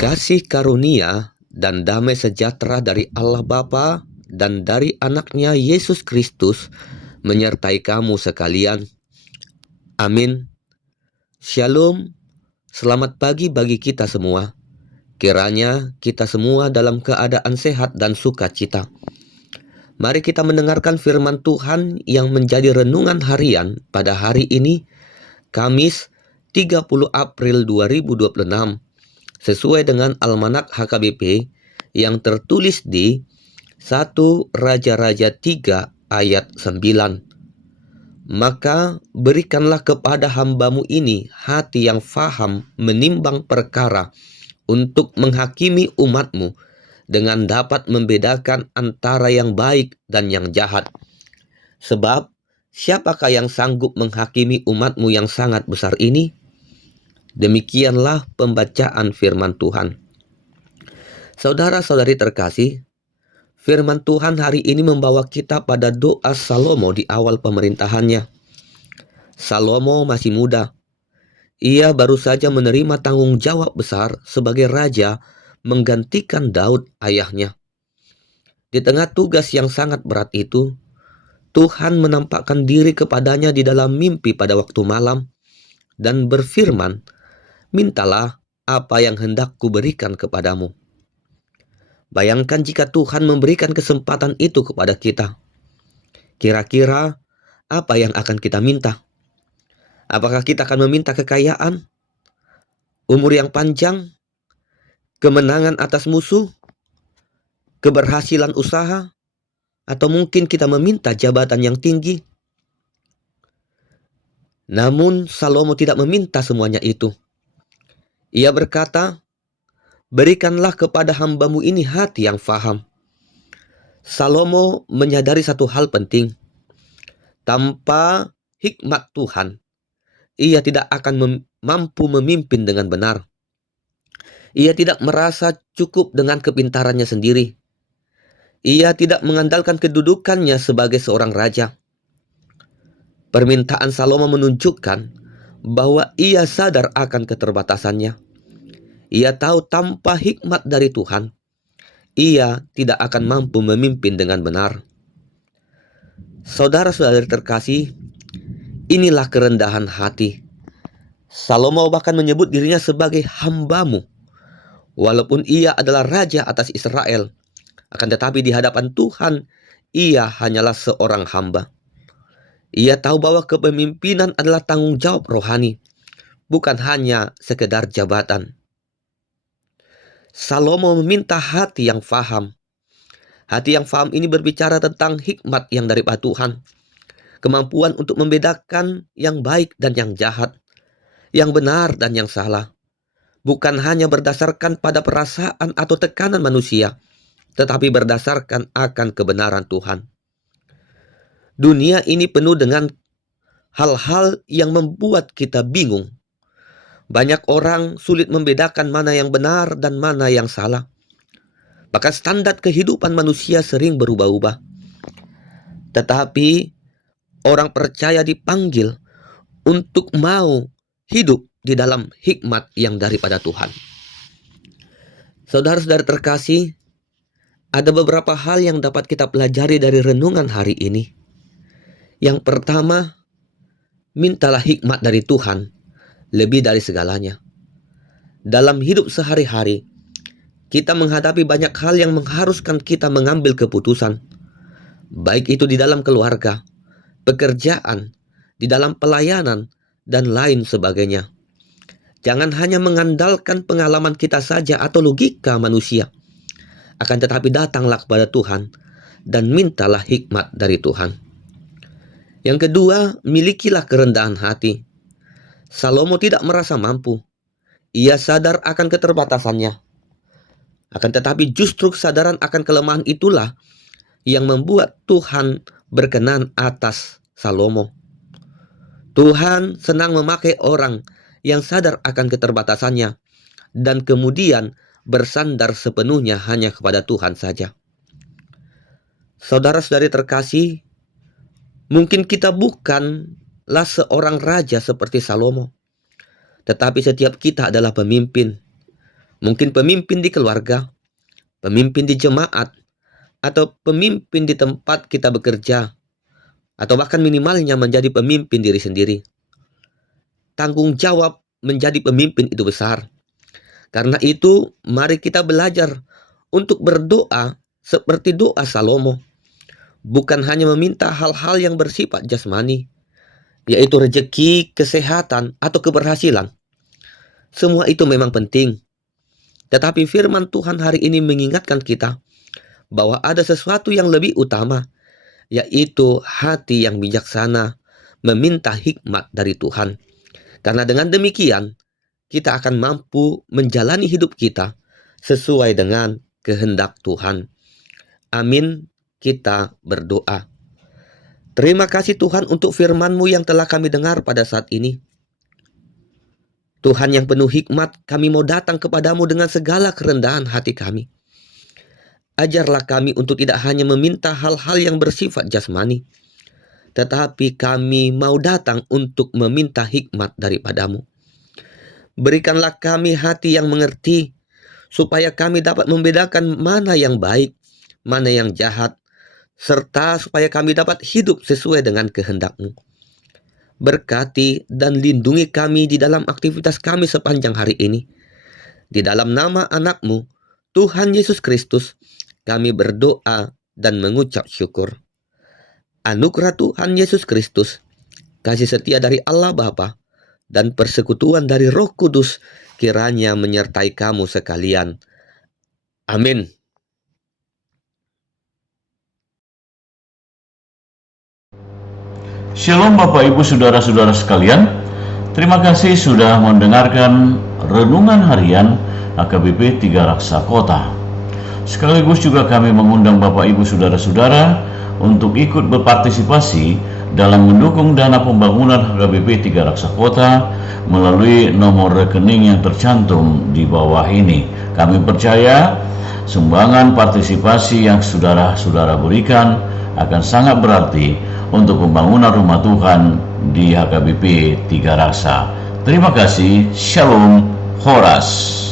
Kasih karunia dan damai sejahtera dari Allah Bapa dan dari anaknya Yesus Kristus menyertai kamu sekalian. Amin. Shalom. Selamat pagi bagi kita semua. Kiranya kita semua dalam keadaan sehat dan sukacita. Mari kita mendengarkan firman Tuhan yang menjadi renungan harian pada hari ini, Kamis 30 April 2026, sesuai dengan Almanak HKBP yang tertulis di 1 Raja-Raja 3 ayat 9. Maka berikanlah kepada hambamu ini hati yang faham menimbang perkara untuk menghakimi umatmu dengan dapat membedakan antara yang baik dan yang jahat. Sebab siapakah yang sanggup menghakimi umatmu yang sangat besar ini? Demikianlah pembacaan firman Tuhan. Saudara-saudari terkasih, firman Tuhan hari ini membawa kita pada doa Salomo di awal pemerintahannya. Salomo masih muda. Ia baru saja menerima tanggung jawab besar sebagai raja menggantikan Daud ayahnya. Di tengah tugas yang sangat berat itu, Tuhan menampakkan diri kepadanya di dalam mimpi pada waktu malam dan berfirman, "Mintalah apa yang hendak kuberikan kepadamu." Bayangkan jika Tuhan memberikan kesempatan itu kepada kita. Kira-kira apa yang akan kita minta? Apakah kita akan meminta kekayaan, umur yang panjang, kemenangan atas musuh, keberhasilan usaha, atau mungkin kita meminta jabatan yang tinggi? Namun Salomo tidak meminta semuanya itu. Ia berkata, "Berikanlah kepada hambamu ini hati yang faham." Salomo menyadari satu hal penting. Tanpa hikmat Tuhan, ia tidak akan mampu memimpin dengan benar. Ia tidak merasa cukup dengan kepintarannya sendiri. Ia tidak mengandalkan kedudukannya sebagai seorang raja. Permintaan Salomo menunjukkan bahwa ia sadar akan keterbatasannya. Ia tahu tanpa hikmat dari Tuhan, ia tidak akan mampu memimpin dengan benar. Saudara-saudari terkasih, inilah kerendahan hati. Salomo bahkan menyebut dirinya sebagai hambamu. Walaupun ia adalah raja atas Israel, akan tetapi di hadapan Tuhan, ia hanyalah seorang hamba. Ia tahu bahwa kepemimpinan adalah tanggung jawab rohani, bukan hanya sekedar jabatan. Salomo meminta hati yang faham. Hati yang faham ini berbicara tentang hikmat yang daripada Tuhan, kemampuan untuk membedakan yang baik dan yang jahat, yang benar dan yang salah, bukan hanya berdasarkan pada perasaan atau tekanan manusia, tetapi berdasarkan akan kebenaran Tuhan. Dunia ini penuh dengan hal-hal yang membuat kita bingung. Banyak orang sulit membedakan mana yang benar dan mana yang salah. Bahkan standar kehidupan manusia sering berubah-ubah. Tetapi orang percaya dipanggil untuk mau hidup di dalam hikmat yang daripada Tuhan. Saudara-saudara terkasih, ada beberapa hal yang dapat kita pelajari dari renungan hari ini. Yang pertama, mintalah hikmat dari Tuhan lebih dari segalanya. Dalam hidup sehari-hari, kita menghadapi banyak hal yang mengharuskan kita mengambil keputusan, baik itu di dalam keluarga, pekerjaan, di dalam pelayanan, dan lain sebagainya. Jangan hanya mengandalkan pengalaman kita saja atau logika manusia, akan tetapi datanglah kepada Tuhan dan mintalah hikmat dari Tuhan. Yang kedua, milikilah kerendahan hati. Salomo tidak merasa mampu. Ia sadar akan keterbatasannya. Akan tetapi justru kesadaran akan kelemahan itulah yang membuat Tuhan berkenan atas Salomo. Tuhan senang memakai orang yang sadar akan keterbatasannya dan kemudian bersandar sepenuhnya hanya kepada Tuhan saja. Saudara-saudari terkasih, mungkin kita bukanlah seorang raja seperti Salomo, tetapi setiap kita adalah pemimpin. Mungkin pemimpin di keluarga, pemimpin di jemaat, atau pemimpin di tempat kita bekerja, atau bahkan minimalnya menjadi pemimpin diri sendiri. Tanggung jawab menjadi pemimpin itu besar. Karena itu, mari kita belajar untuk berdoa seperti doa Salomo. Bukan hanya meminta hal-hal yang bersifat jasmani, yaitu rezeki, kesehatan, atau keberhasilan. Semua itu memang penting. Tetapi firman Tuhan hari ini mengingatkan kita bahwa ada sesuatu yang lebih utama, yaitu hati yang bijaksana meminta hikmat dari Tuhan. Karena dengan demikian, kita akan mampu menjalani hidup kita sesuai dengan kehendak Tuhan. Amin. Kita berdoa. Terima kasih Tuhan untuk firman-Mu yang telah kami dengar pada saat ini. Tuhan yang penuh hikmat, kami mau datang kepadamu dengan segala kerendahan hati kami. Ajarlah kami untuk tidak hanya meminta hal-hal yang bersifat jasmani, tetapi kami mau datang untuk meminta hikmat daripadamu. Berikanlah kami hati yang mengerti, supaya kami dapat membedakan mana yang baik, mana yang jahat, serta supaya kami dapat hidup sesuai dengan kehendak-Mu. Berkati dan lindungi kami di dalam aktivitas kami sepanjang hari ini. Di dalam nama anak-Mu, Tuhan Yesus Kristus, kami berdoa dan mengucap syukur. Anugerah Tuhan Yesus Kristus, kasih setia dari Allah Bapa, dan persekutuan dari Roh Kudus kiranya menyertai kamu sekalian. Amin. Shalom Bapak Ibu Saudara-saudara sekalian. Terima kasih sudah mendengarkan Renungan Harian HKBP 3 Raksa Kota. Sekaligus juga kami mengundang Bapak Ibu Saudara-saudara untuk ikut berpartisipasi dalam mendukung dana pembangunan HKBP 3 Raksa Kota melalui nomor rekening yang tercantum di bawah ini. Kami percaya sumbangan partisipasi yang saudara-saudara berikan akan sangat berarti untuk pembangunan rumah Tuhan di HKBP 3 Raksa. Terima kasih. Shalom. Horas.